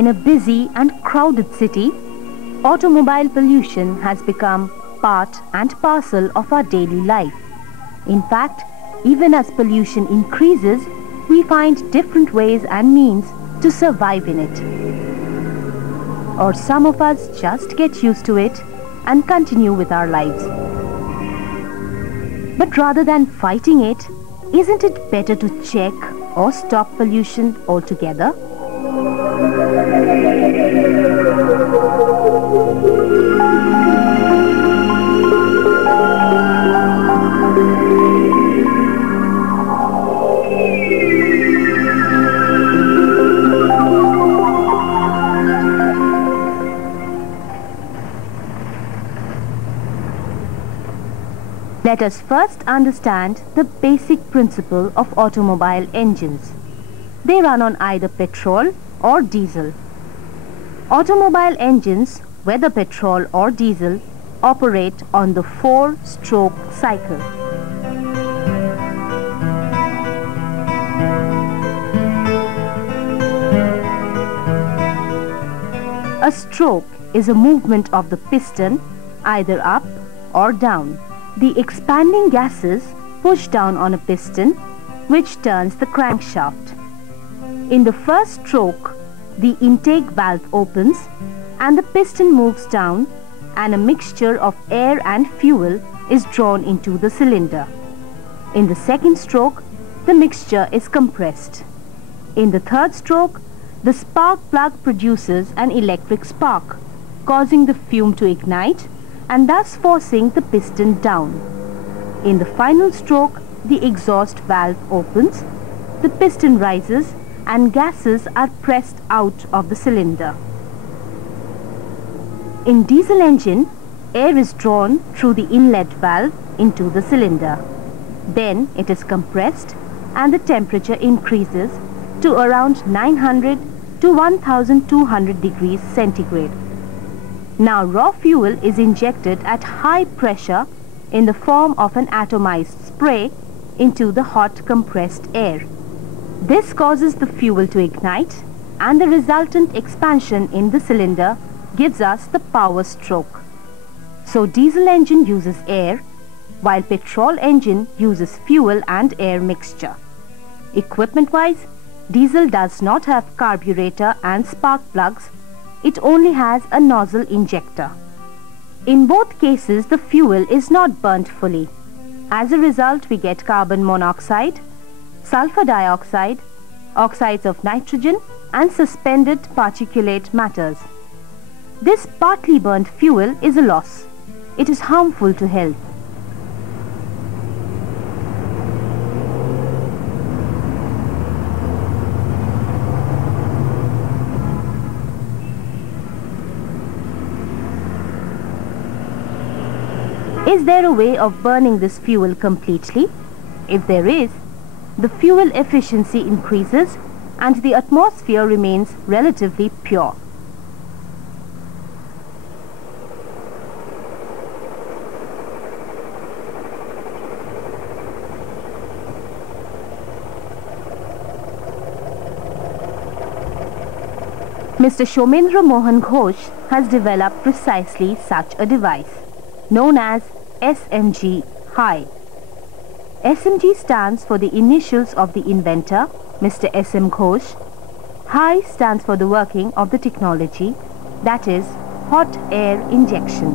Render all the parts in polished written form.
In a busy and crowded city, automobile pollution has become part and parcel of our daily life. In fact, even as pollution increases, we find different ways and means to survive in it. Or some of us just get used to it and continue with our lives. But rather than fighting it, isn't it better to check or stop pollution altogether? Let us first understand the basic principle of automobile engines. They run on either petrol or diesel. Automobile engines, whether petrol or diesel, operate on the 4-stroke cycle. A stroke is a movement of the piston either up or down. The expanding gases push down on a piston, which turns the crankshaft. In the first stroke, the intake valve opens and the piston moves down, and a mixture of air and fuel is drawn into the cylinder. In the second stroke, the mixture is compressed. In the third stroke, the spark plug produces an electric spark, causing the fume to ignite and thus forcing the piston down. In the final stroke, the exhaust valve opens, the piston rises, and gases are pressed out of the cylinder. In diesel engine, air is drawn through the inlet valve into the cylinder. Then it is compressed and the temperature increases to around 900 to 1200 degrees centigrade. Now raw fuel is injected at high pressure in the form of an atomized spray into the hot compressed air. This causes the fuel to ignite, and the resultant expansion in the cylinder gives us the power stroke. So diesel engine uses air, while petrol engine uses fuel and air mixture. Equipment-wise, diesel does not have carburetor and spark plugs. It only has a nozzle injector. In both cases, the fuel is not burnt fully. As a result, we get carbon monoxide, sulfur dioxide, oxides of nitrogen, and suspended particulate matters. This partly burnt fuel is a loss. It is harmful to health. Is there a way of burning this fuel completely? If there is, the fuel efficiency increases and the atmosphere remains relatively pure. Mr. Soumendra Mohan Ghosh has developed precisely such a device, known as SMG High. SMG stands for the initials of the inventor, Mr. S.M. Ghosh. High stands for the working of the technology, that is, hot air injection.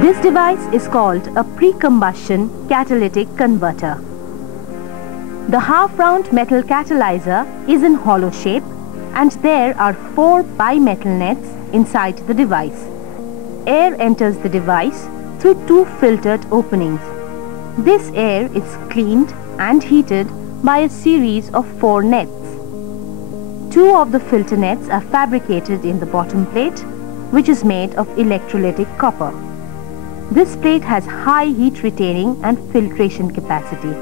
This device is called a pre-combustion catalytic converter. The half-round metal catalyzer is in hollow shape, and there are 4 bimetal nets inside the device. Air enters the device through 2 filtered openings. This air is cleaned and heated by a series of 4 nets. 2 of the filter nets are fabricated in the bottom plate, which is made of electrolytic copper. This plate has high heat retaining and filtration capacity.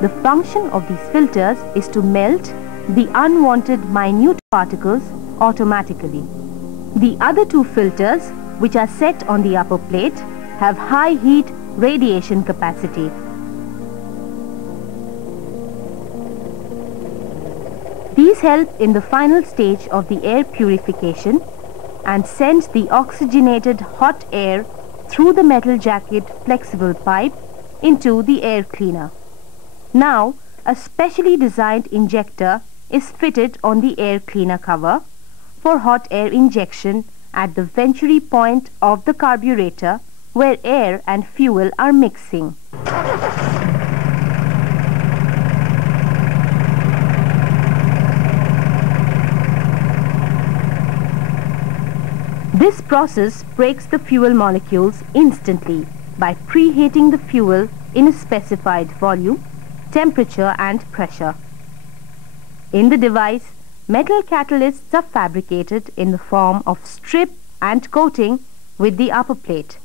The function of these filters is to melt the unwanted minute particles automatically. The other 2 filters, which are set on the upper plate, have high heat radiation capacity. These help in the final stage of the air purification and send the oxygenated hot air through the metal jacket flexible pipe into the air cleaner. Now, a specially designed injector is fitted on the air cleaner cover for hot air injection at the venturi point of the carburetor where air and fuel are mixing. This process breaks the fuel molecules instantly by preheating the fuel in a specified volume, temperature and pressure. In the device, metal catalysts are fabricated in the form of strip and coating with the upper plate.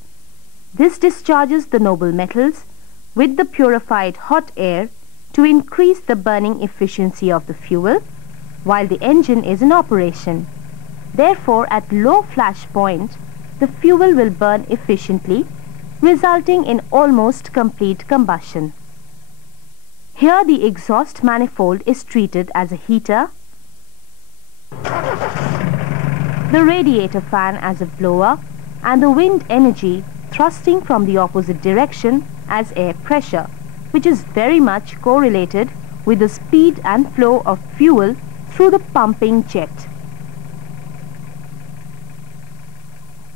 This discharges the noble metals with the purified hot air to increase the burning efficiency of the fuel while the engine is in operation. Therefore, at low flash point, the fuel will burn efficiently, resulting in almost complete combustion. Here the exhaust manifold is treated as a heater, the radiator fan as a blower, and the wind energy thrusting from the opposite direction as air pressure, which is very much correlated with the speed and flow of fuel through the pumping jet.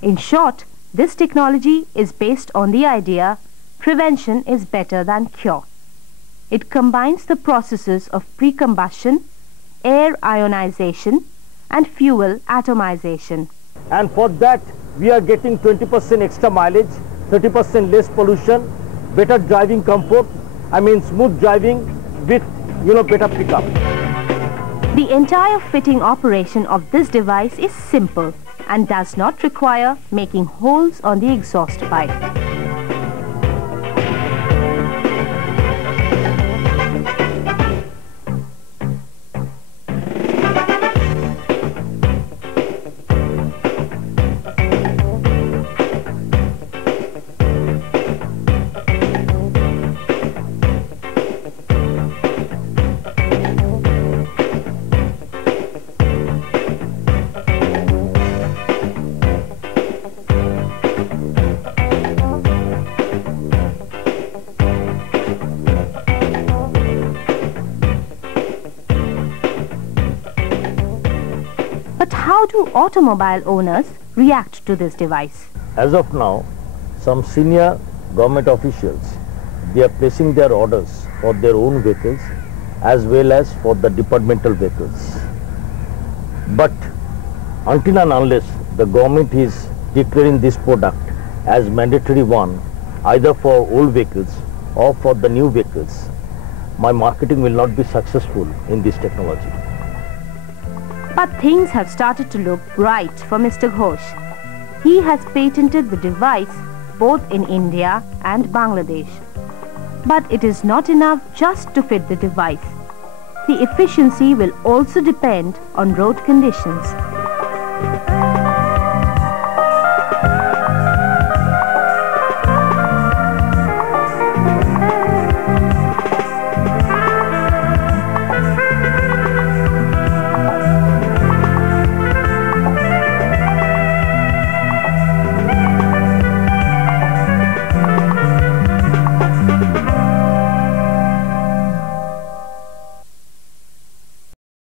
In short, this technology is based on the idea prevention is better than cure. It combines the processes of pre-combustion, air ionization and fuel atomization. And for that we are getting 20% extra mileage, 30% less pollution, better driving comfort, smooth driving with better pickup. The entire fitting operation of this device is simple and does not require making holes on the exhaust pipe. But how do automobile owners react to this device? As of now, some senior government officials, they are placing their orders for their own vehicles as well as for the departmental vehicles. But until and unless the government is declaring this product as mandatory one, either for old vehicles or for the new vehicles, my marketing will not be successful in this technology. But things have started to look bright for Mr. Ghosh. He has patented the device both in India and Bangladesh. But it is not enough just to fit the device. The efficiency will also depend on road conditions.